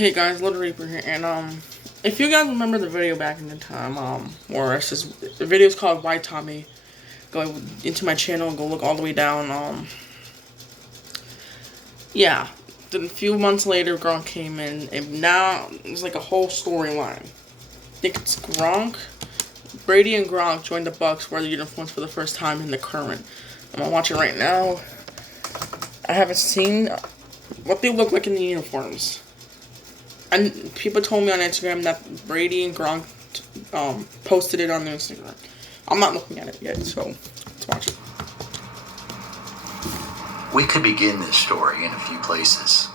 Hey guys, Little Reaper here, and if you guys remember the video back in the time, where it's just, the video's called Why Tommy, go into my channel and go look all the way down, yeah, then a few months later, Gronk came in, and now it's like a whole storyline. I think it's Gronk, Brady and Gronk joined the Bucks, wear the uniforms for the first time in the current. I'm gonna watch it right now. I haven't seen what they look like in the uniforms. And people told me on Instagram that Brady and Gronk posted it on their Instagram. I'm not looking at it yet, so let's watch it. We could begin this story in a few places.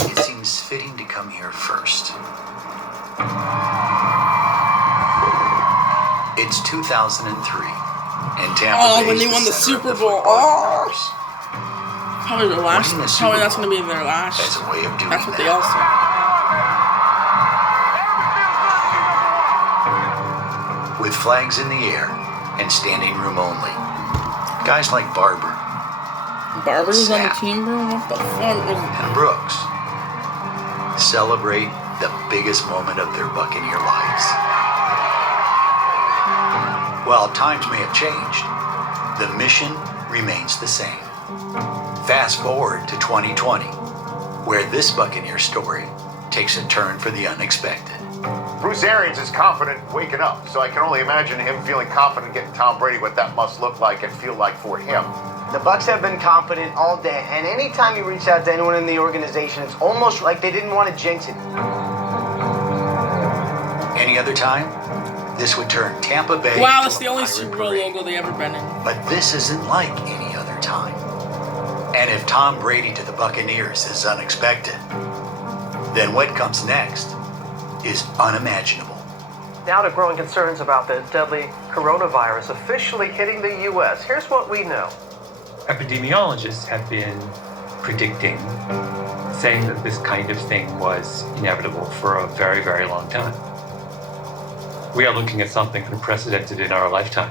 It seems fitting to come here first. It's 2003, and Tampa Bay when they won the Super Bowl. Probably their last. Probably that's gonna be their last. That's a way of doing That's what that. they all said. With flags in the air and standing room only, guys like Barber, Barber's on the team, bro. What the fuck? and Brooks celebrate the biggest moment of their Buccaneer lives. While times may have changed, the mission remains the same. Fast forward to 2020, where this Buccaneer story takes a turn for the unexpected. Bruce Arians is confident waking up, so I can only imagine him feeling confident getting Tom Brady, what that must look like and feel like for him. The Bucks have been confident all day, and anytime you reach out to anyone in the organization, it's almost like they didn't want to jinx it. Any other time, this would turn Tampa Bay Wow, to that's the a only pirate Super Bowl parade. logo they ever been in. But this isn't like any other time. And if Tom Brady to the Buccaneers is unexpected, then what comes next is unimaginable. Now to growing concerns about the deadly coronavirus officially hitting the U.S. Here's what we know. Epidemiologists have been predicting, saying that this kind of thing was inevitable for a very, very long time. We are looking at something unprecedented in our lifetime.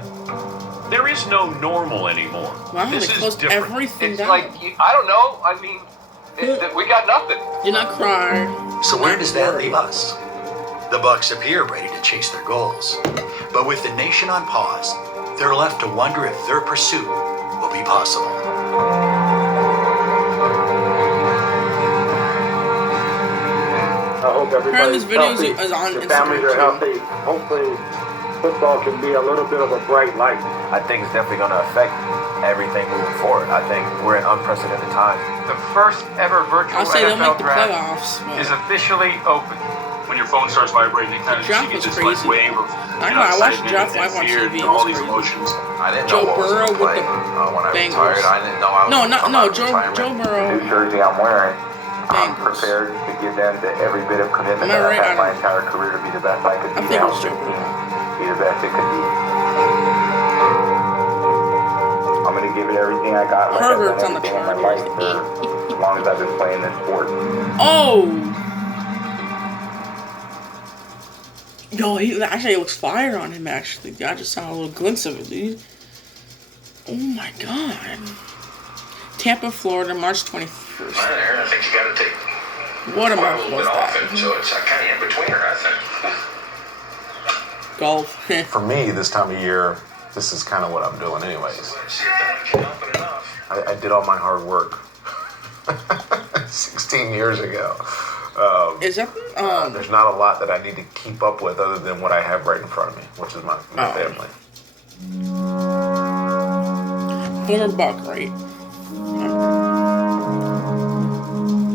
There is no normal anymore. Wow, This they is closed different. everything It's down. like, I don't know. I mean, we got nothing. Do not cry. So where does that leave us? The Bucs appear ready to chase their goals. But with the nation on pause, they're left to wonder if their pursuit will be possible. I hope everybody's this video healthy. is on The families are Instagram, healthy. Hopefully, football can be a little bit of a bright light. I think it's definitely going to affect everything moving forward. I think we're in unprecedented times. The first ever virtual I'll say they'll make NFL the draft playoffs. is But officially open. When your phone starts vibrating, it kind of draft gets was this like crazy. wave of I know, I watched excitement draft and live on fear TV. and It all was these crazy. emotions. I didn't Joe know what was Burrow going to with play the when I Bengals. retired. I didn't know I was No, going to come out of Joe retirement. Burrow. The new jersey I'm wearing, I'm Bengals. prepared to give them the every bit of commitment Am I that right? I've had I my don't- entire career to be the best I could I be think it now. was Joe Burrow. Be the best it could be. I'm going to give it everything I got, like Herbert's I've on the done everything in my Chargers. life for as long as I've been playing this sport. Oh! Yo, actually, it looks fire on him, actually. I just saw a little glimpse of it, dude. Oh my god. Tampa, Florida, March 21st. I think you got to take What a quite a month little was bit off that? it, so it's kind of in between her, I think. Golf. For me, this time of year, this is kind of what I'm doing anyways. I did all my hard work 16 years ago. Is that, There's not a lot that I need to keep up with other than what I have right in front of me, which is my family. former Buck, right?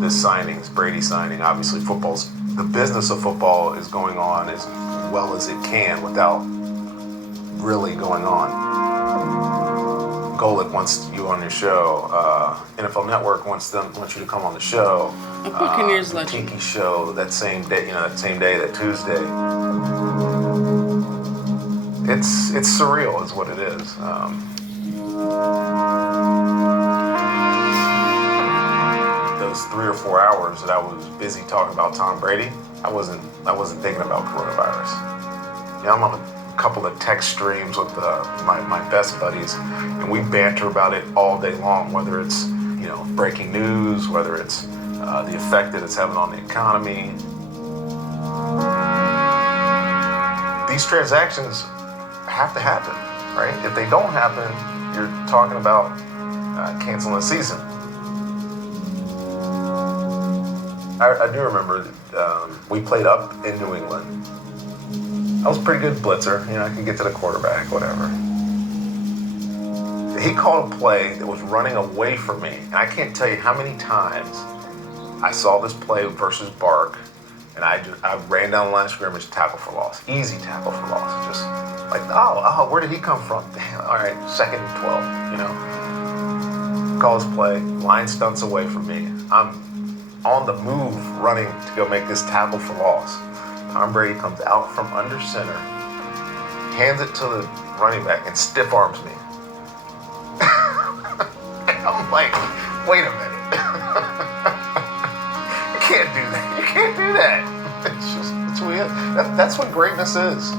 This signing, this Brady signing, obviously the business of football is going on as well as it can without really going on. Golic wants you on your show. NFL Network wants you to come on the show. A Buccaneers the legend. Tiki show that same day, that Tuesday. It's surreal, is what it is. Those 3 or 4 hours that I was busy talking about Tom Brady, I wasn't thinking about coronavirus. I'm on a couple of text streams with my best buddies, and we banter about it all day long. Whether it's breaking news, whether it's the effect that it's having on the economy. These transactions have to happen, right? If they don't happen, you're talking about canceling the season. I do remember we played up in New England. I was a pretty good blitzer. I could get to the quarterback, whatever. He called a play that was running away from me. And I can't tell you how many times I saw this play versus Bark, and I ran down the line of scrimmage, tackle for loss. Easy tackle for loss. Just like, oh, where did he come from? Damn, all right, 2nd and 12, Call this play, line stunts away from me. I'm on the move running to go make this tackle for loss. Tom Brady comes out from under center, hands it to the running back, and stiff arms me. And I'm like, wait a minute. You can't do that. You can't do that. It's weird. That's what greatness is.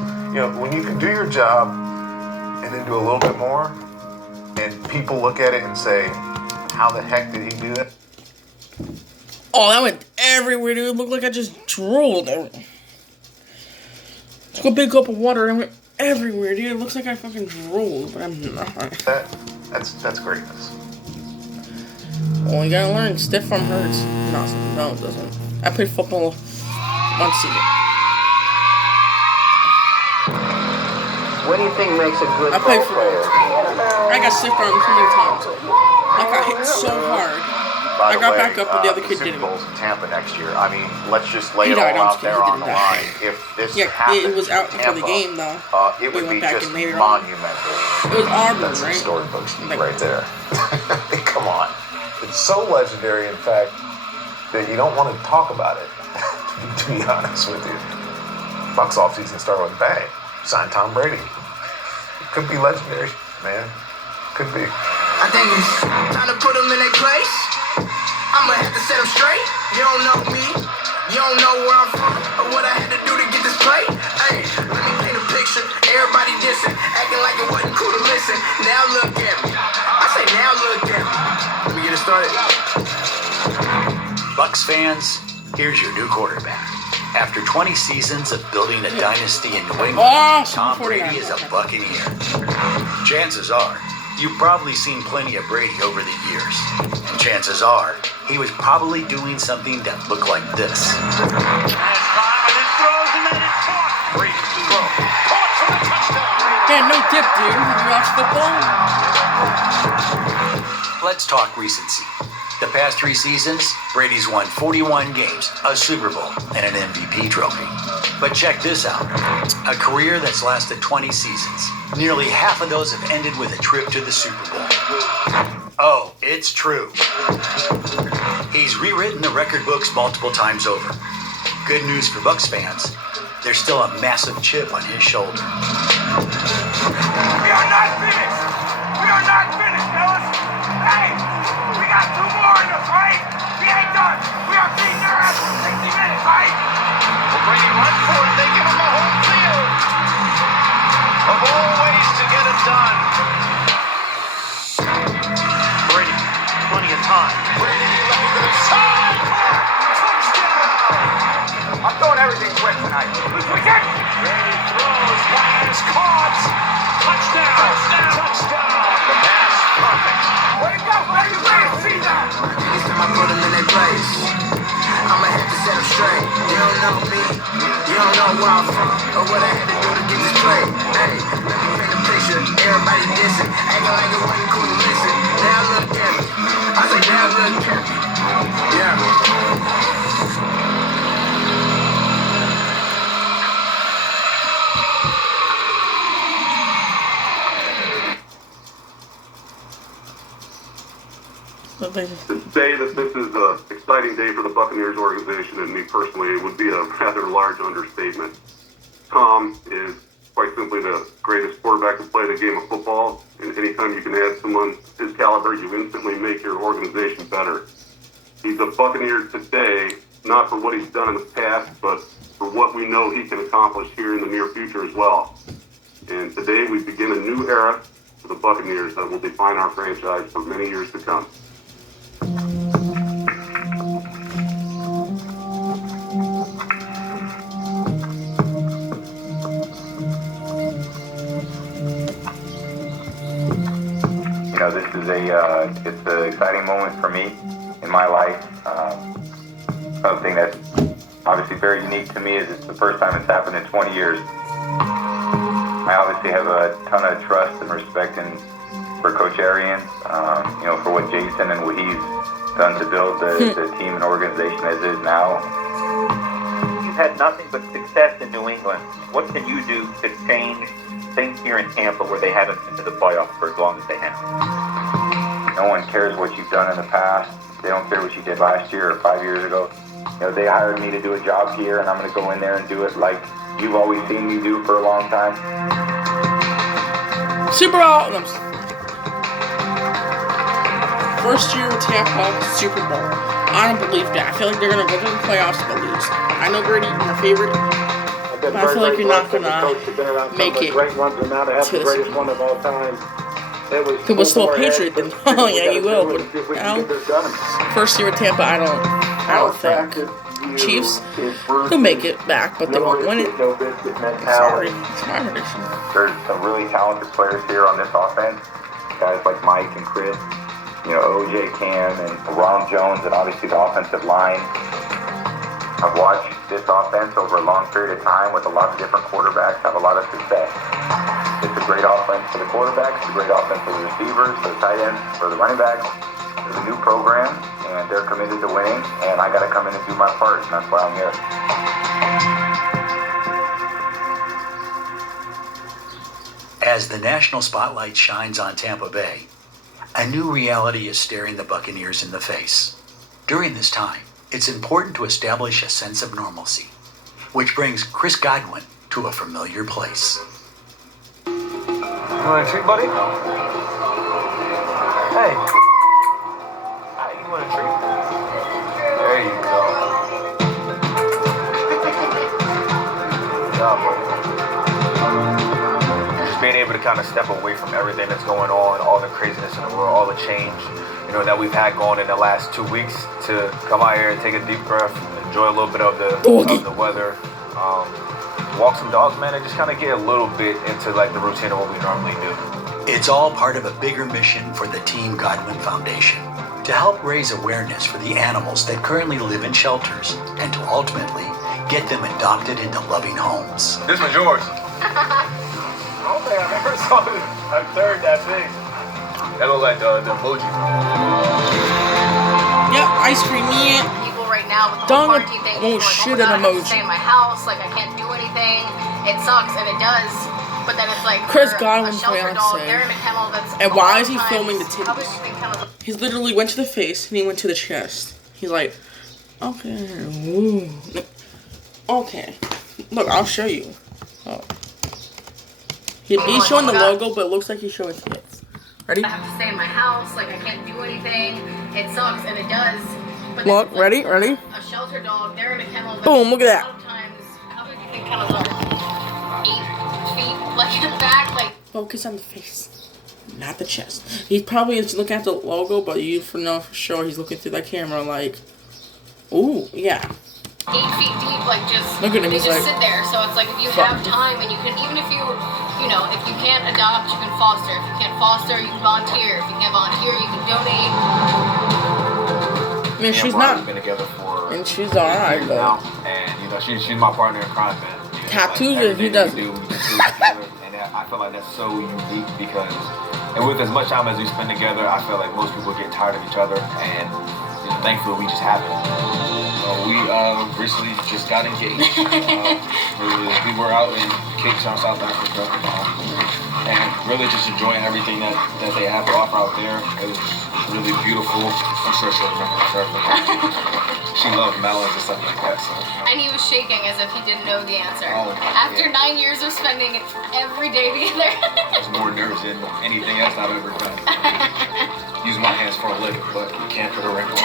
When you can do your job and then do a little bit more, and people look at it and say, how the heck did he do that? Oh, that went everywhere, dude. It looked like I just drooled. Took a big cup of water and went everywhere, dude. It looks like I fucking drooled, but I'm not. That's greatness. Well, you gotta learn. Stiff arm hurts. No, it doesn't. I played football once a year. What do you think makes a good I played ball player? I got stiff arm so many times. I got hit so hard. By I the got way, back up, but the other kid Super didn't. Bowl's in Tampa next year. I mean, let's just lay He it died, all I'm out just kidding, there he on the didn't line. die. If this Yeah, happens it was out in before the Tampa, game, though. It would We went be back just in later on. monumental. It was Auburn, That's some right? storybooks right there. Come on. It's so legendary, in fact, that you don't want to talk about it, to be honest with you. Bucks offseason started with a bang. Signed Tom Brady. It could be legendary, man. Could be. I think it's time to put them in their place. I'ma have to set them straight. You don't know me. You don't know where I'm from or what I had to do to get this play. Hey, let me paint a picture. Everybody dissing, acting like it wasn't cool to listen. Now look at me. I say now look at me. Let me get it started. Bucks fans, here's your new quarterback. After 20 seasons of building a dynasty in New England, Tom Brady is a Buccaneer. Chances are, you've probably seen plenty of Brady over the years. And chances are, he was probably doing something that looked like this. Yeah, no dip, dude. Have you watched football? Let's talk recency. The past 3 seasons, Brady's won 41 games, a Super Bowl, and an MVP trophy. But check this out. A career that's lasted 20 seasons. Nearly half of those have ended with a trip to the Super Bowl. Oh, it's true. He's rewritten the record books multiple times over. Good news for Bucks fans. There's still a massive chip on his shoulder. We are not finished. We are not finished, fellas. Hey, we got 2 more in us, right? We ain't done. We are beating their ass for 60 minutes, right? Well, Brady runs for it. They give him the home field. Of all ways to get it done. Brady, plenty of time. Brady, let me get inside. Touchdown. I'm doing everything quick tonight. Brady throws, pass caught. Touchdown. The pass, perfect. Way to go, Brady. See that? This time I put them in their place. I'ma have to set them straight. You don't know me. You don't know where I'm from or what I had to do to get this play. Hey, let me paint a picture. Everybody dissing, acting like it wasn't cool to listen. Now look at me. I say now look at me. Yeah. To say that this is an exciting day for the Buccaneers organization and me personally, it would be a rather large understatement. Tom is quite simply the greatest quarterback to play the game of football, and anytime you can add someone his caliber, you instantly make your organization better. He's a Buccaneer today, not for what he's done in the past, but for what we know he can accomplish here in the near future as well. And today we begin a new era for the Buccaneers that will define our franchise for many years to come. it's an exciting moment for me in my life. Something that's obviously very unique to me is it's the first time it's happened in 20 years. I obviously have a ton of trust and respect for Coach Arians, for what Jason and what he's done to build the team and organization as it is now. You've had nothing but success in New England. What can you do to change things here in Tampa where they haven't been to the playoffs for as long as they have? No one cares what you've done in the past. They don't care what you did last year or 5 years ago. They hired me to do a job here, and I'm going to go in there and do it like you've always seen me do for a long time. Super Bowl. First year with Tampa, Super Bowl. I don't believe that. I feel like they're going to go to the playoffs but lose. I know, Brady, you're my favorite. But I feel like you're not going to make it to the Super Bowl. People still a Patriot, then oh yeah, you will. But first year with Tampa, I don't think. Chiefs, they'll make it back, but they won't win it. Sorry, it's my prediction. There's some really talented players here on this offense. Guys like Mike and Chris, OJ, Cam, and Ronald Jones, and obviously the offensive line. I've watched this offense over a long period of time with a lot of different quarterbacks have a lot of success. It's a great offense for the quarterbacks, it's a great offense for the receivers, for the tight ends, for the running backs. It's a new program, and they're committed to winning, and I got to come in and do my part, and that's why I'm here. As the national spotlight shines on Tampa Bay, a new reality is staring the Buccaneers in the face. During this time, it's important to establish a sense of normalcy, which brings Chris Godwin to a familiar place. You want a treat, buddy? Hey. You want a treat? There you go. Good job, buddy. Just being able to kind of step away from everything that's going on, all the craziness in the world, all the change, that we've had going in the last 2 weeks, to come out here and take a deep breath, enjoy a little bit of the weather, walk some dogs, man, and just kind of get a little bit into like the routine of what we normally do. It's all part of a bigger mission for the Team Godwin Foundation to help raise awareness for the animals that currently live in shelters and to ultimately get them adopted into loving homes. This one's yours. I don't think I've ever saw a third that big. That looks like the emoji. Yep, ice cream, yeah. People right now with the whole quarantine thing, oh shit, an emoji. Stay in my house, like I can't do anything. It sucks, and it does. But then it's like Chris Godwin's fiance. They're in a kennel that's and why is he filming the titties? He literally went to the face and he went to the chest. He's like, okay, ooh. Okay. Look, I'll show you. Oh. He's showing the logo, but it looks like he's showing tits. Ready? I have to stay in my house, like I can't do anything. It sucks, and it does. But look, like ready? A shelter dog, they're in a kennel. Boom, look at that. A lot of times, how big do you think kennels are? 8 feet, like in the back, like. Focus on the face, not the chest. He's probably looking at the logo, but you know for sure he's looking through that camera like, ooh, yeah. 8 feet deep, like just. Look at him, they he's just like, sit there. So it's like if you have time and you can, even if if you can't adopt, you can foster. If you can't foster, you can volunteer. If you can't volunteer, you can donate. I mean, she's not. Been together for and she's alright, though. And she's my partner in crime, man. Tattoos, and he doesn't. And I feel like that's so unique because, and with as much time as we spend together, I feel like most people get tired of each other, and thankfully we just happen. We recently just got engaged. We were out in Cape Town, South Africa, and really just enjoying everything that they have to offer out there. It was really beautiful. I'm sure she'll remember the surfer. She loved melons and stuff like that. So. And he was shaking as if he didn't know the answer. Oh, After 9 years of spending every day together. I was more nervous than anything else I've ever done. Use my hands for a living, but you can't put a ring on.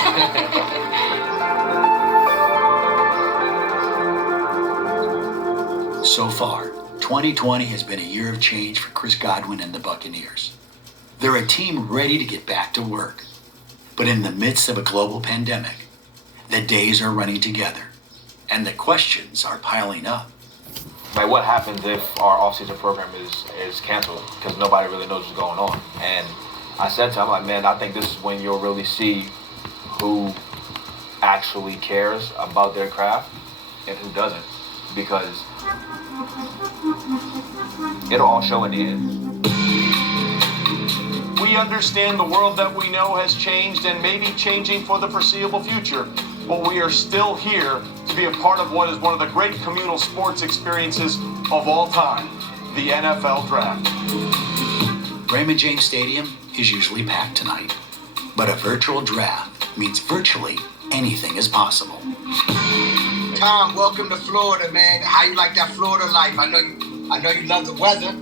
So far, 2020 has been a year of change for Chris Godwin and the Buccaneers. They're a team ready to get back to work. But in the midst of a global pandemic, the days are running together, and the questions are piling up. Like, what happens if our off-season program is canceled? Because nobody really knows what's going on. And I said to him, like, man, I think this is when you'll really see who actually cares about their craft and who doesn't, because it'll all show in the end. We understand the world that we know has changed and may be changing for the foreseeable future, but we are still here to be a part of what is one of the great communal sports experiences of all time, the NFL Draft. Raymond James Stadium is usually packed tonight, but a virtual draft means virtually anything is possible. Tom, welcome to Florida, man. How you like that Florida life? I know you love the weather.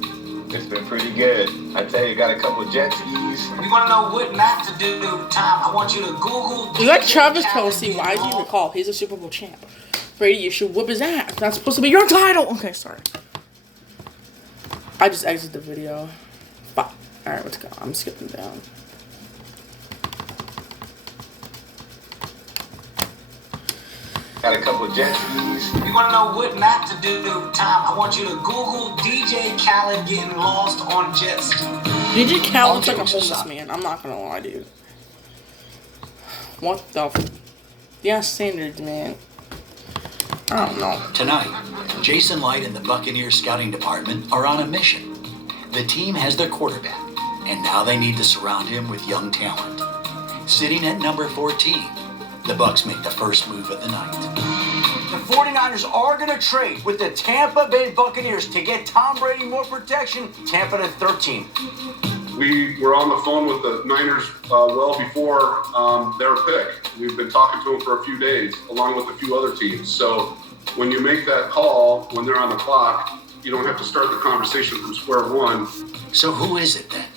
It's been pretty good. I tell you, got a couple jet skis. You want to know what not to do, Tom? I want you to Google. You like Travis Kelce? Why is he in the call? He's a Super Bowl champ. Brady, you should whoop his ass. That's supposed to be your title. Okay, sorry. I just exited the video. Bye. Alright, let's go. I'm skipping down. Got a couple of jet skis. You want to know what not to do, Tom? I want you to Google DJ Khaled getting lost on jet ski. DJ Khaled looks like a homeless man. I'm not gonna lie, dude. What the yeah, standards, man. I don't know. Tonight, Jason Light and the Buccaneers scouting department are on a mission. The team has their quarterback, and now they need to surround him with young talent. Sitting at number 14, the Bucs make the first move of the night. The 49ers are going to trade with the Tampa Bay Buccaneers to get Tom Brady more protection. Tampa to 13. We were on the phone with the Niners well before their pick. We've been talking to them for a few days, along with a few other teams. So when you make that call, when they're on the clock, you don't have to start the conversation from square one. So who is it then?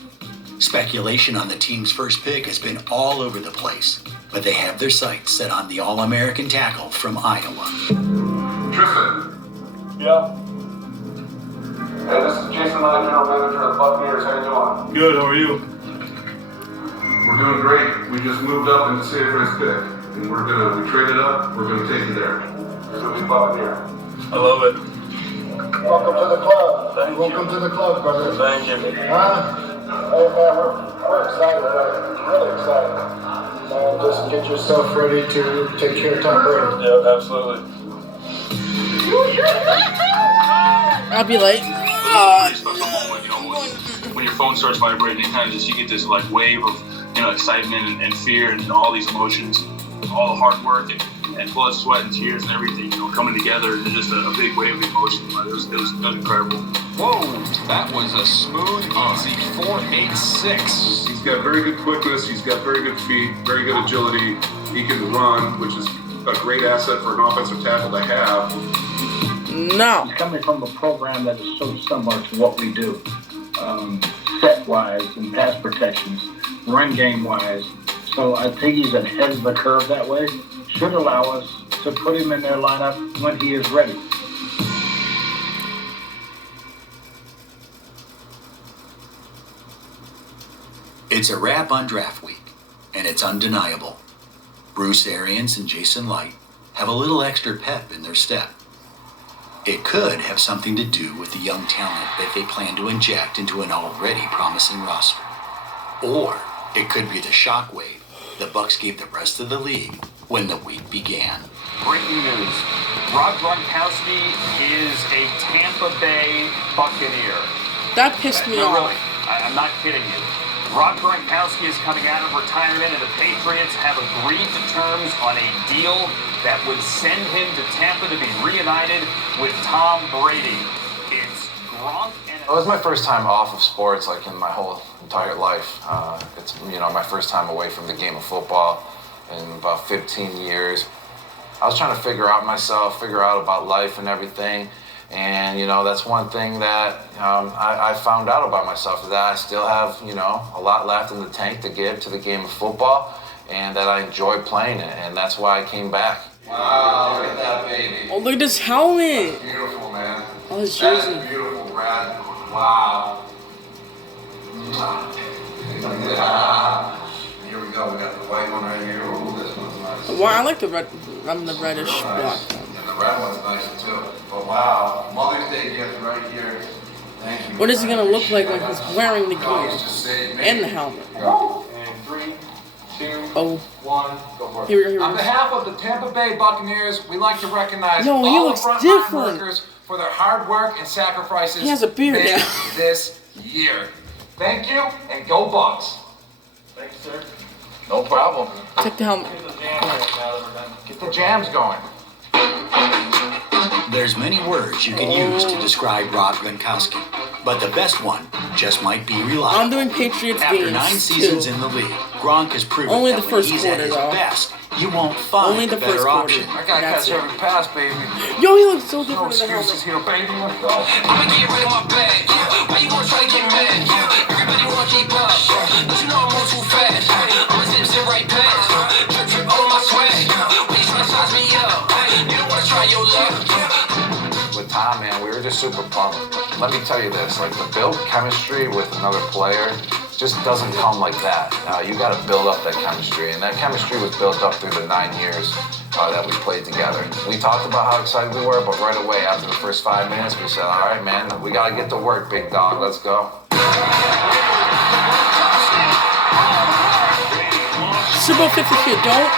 Speculation on the team's first pick has been all over the place, but they have their sights set on the All-American tackle from Iowa. Tristan. Yeah. Hey, this is Jason Light, General Manager of the Buccaneers. How you doing? Good, how are you? We're doing great. We just moved up into San Fran's pick, and we traded up, we're gonna take you there. You're gonna be Buccaneer. I love it. Welcome to the club. Thank Welcome to the club, brother. Thank you. Huh? Hey, man, we're excited, brother. Really excited. Just get yourself ready to take care of Tom Brady. Yeah, absolutely. I'll be late. When your phone starts vibrating, kind of you get this like wave of excitement and fear and all these emotions, all the hard work and blood, sweat, and tears and everything coming together in just a big wave of emotion. Like, it was incredible. Whoa, that was a smooth, easy 4.86. He's got very good quickness, he's got very good feet, very good agility. He can run, which is a great asset for an offensive tackle to have. No. He's coming from a program that is so similar to what we do, set-wise and pass protections, run game-wise. So I think he's ahead of the curve that way. Should allow us to put him in their lineup when he is ready. It's a wrap on draft week, and it's undeniable. Bruce Arians and Jason Light have a little extra pep in their step. It could have something to do with the young talent that they plan to inject into an already promising roster. Or it could be the shockwave the Bucs gave the rest of the league when the week began. Breaking news. Rob Gronkowski is a Tampa Bay Buccaneer. That pissed me off. Really, I'm not kidding you. Rob Gronkowski is coming out of retirement, and the Patriots have agreed to terms on a deal that would send him to Tampa to be reunited with Tom Brady. It's Gronk and... It was my first time off of sports, like in my whole entire life. It's my first time away from the game of football in about 15 years. I was trying to figure out myself, figure out about life and everything. And, that's one thing that I found out about myself, is that I still have, a lot left in the tank to give to the game of football, and that I enjoy playing it, and that's why I came back. Wow, look at that baby. Oh, look at this helmet. That's beautiful, man. Oh, his jersey. That's beautiful, Brad. Wow. Here we go. We got the white one right here. Ooh, this one's nice. Well, I like the red, the reddish black one. And the red one's nice too. But wow, Mother's Day gift right here. What is he gonna look like when he's wearing the gear and the helmet? Oh, here we go. On behalf of the Tampa Bay Buccaneers, we'd like to recognize Yo, he all the looks frontline different. workers for their hard work and sacrifices He has a beard made now. this year. Thank you, and go Bucks. Thank you, sir. No problem. Take the helmet. Get the jams going. There's many words you can use to describe Rob Gronkowski, but the best one just might be reliable. I'm doing Patriots After games 9 seasons too. in the league, Gronk has proven Only that the when first he's quarter, at his though. best, you won't find Only the a better first quarter. option. I gotta That's catch it. every pass, baby. Yo, he looks so No different in the helmet. excuses here, baby. Let's go. I'ma get rid of my bag. Why you gonna try to get mad? Everybody wanna keep up, but you know I'm moving too fast. I'ma zip right past. Drip, drip all my swag. When you tryna size me up, you don't wanna try your luck. With Tom, man, we were just super pumped. Let me tell you this, like the build chemistry with another player just doesn't come like that. You got to build up that chemistry, and that chemistry was built up through the 9 years that we played together. We talked about how excited we were, but right away after the first 5 minutes, we said, all right, man, we got to get to work, big dog. Let's go. Super Bowl 52. Don't.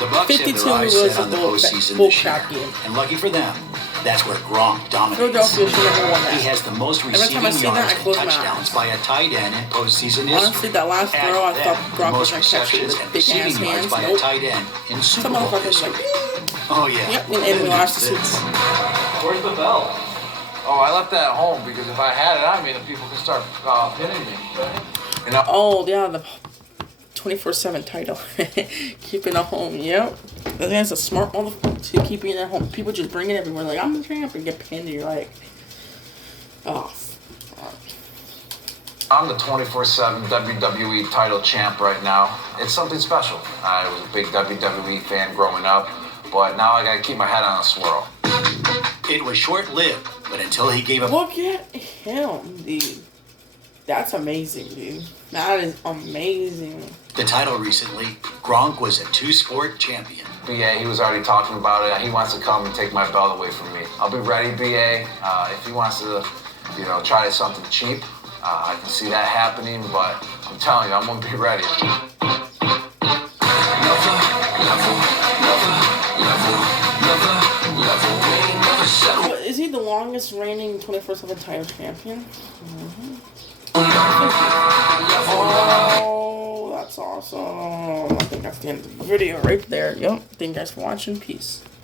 The Bucs 52 have their eyes was set a on the postseason bull this year, crap game. and lucky for them, that's where Gronk dominates. Philadelphia should never won that. He has the most Every time I receiving see that, yards I and close my touchdowns by a tight end in postseason history. Honestly, that last Add throw, I to thought that, Gronk the was most gonna catch it with receptions his and big ass receiving yards hands. by a Nope. tight end in Super Some Bowl motherfuckers history. like, Oh yeah. yep, and we lost the seats. Where's the bell? Oh, I left that at home because if I had it on me, then people could start pinning me. You know? Oh, yeah, the 24/7 title. Keeping it home, yep. That guy's a smart motherfucker to keep it at home. People just bring it everywhere, like, I'm the champ, and get pinned, and you're like, oh, fuck. I'm the 24/7 WWE title champ right now. It's something special. I was a big WWE fan growing up, but now I gotta keep my head on a swirl. It was short-lived, but until he gave up. Look at him, dude. That's amazing, dude. That is amazing. The title recently, Gronk was a 2-sport champion. BA, he was already talking about it. He wants to come and take my belt away from me. I'll be ready, BA. If he wants to, try something cheap, I can see that happening, but I'm telling you, I'm going to be ready. Is he the longest reigning 24/7 title champion? Mm-hmm. Oh, that's awesome. I think that's the end of the video right there. Yep. Thank you guys for watching. Peace.